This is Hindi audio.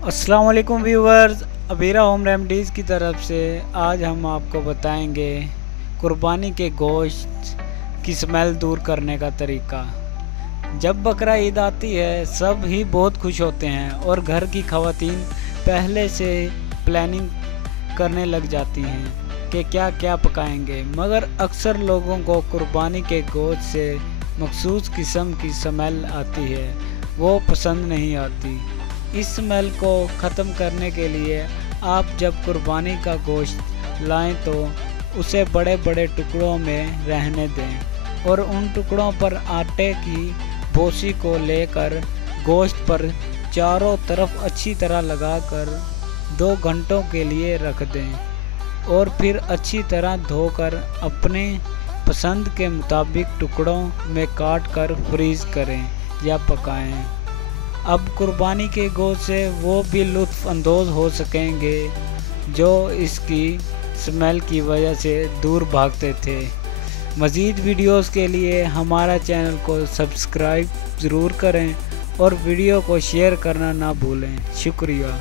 अस्सलाम वालेकुम व्यूवर्स, अबीरा होम रेमडीज़ की तरफ से आज हम आपको बताएंगे कुर्बानी के गोश्त की स्मेल दूर करने का तरीका। जब बकरा ईद आती है सब ही बहुत खुश होते हैं और घर की ख़वातीन पहले से प्लानिंग करने लग जाती हैं कि क्या क्या पकाएंगे, मगर अक्सर लोगों को कुर्बानी के गोश्त से मखसूस किस्म की स्मेल आती है, वो पसंद नहीं आती। इस स्मेल को ख़त्म करने के लिए आप जब कुर्बानी का गोश्त लाएं तो उसे बड़े बड़े टुकड़ों में रहने दें और उन टुकड़ों पर आटे की बोसी को लेकर गोश्त पर चारों तरफ अच्छी तरह लगाकर 2 घंटों के लिए रख दें और फिर अच्छी तरह धोकर अपने पसंद के मुताबिक टुकड़ों में काट कर फ्रीज़ करें या पकाएं। अब कुर्बानी के गोश्त से वो भी लुत्फ़ अंदोज़ हो सकेंगे जो इसकी स्मेल की वजह से दूर भागते थे। मज़ीद वीडियोस के लिए हमारा चैनल को सब्सक्राइब ज़रूर करें और वीडियो को शेयर करना ना भूलें। शुक्रिया।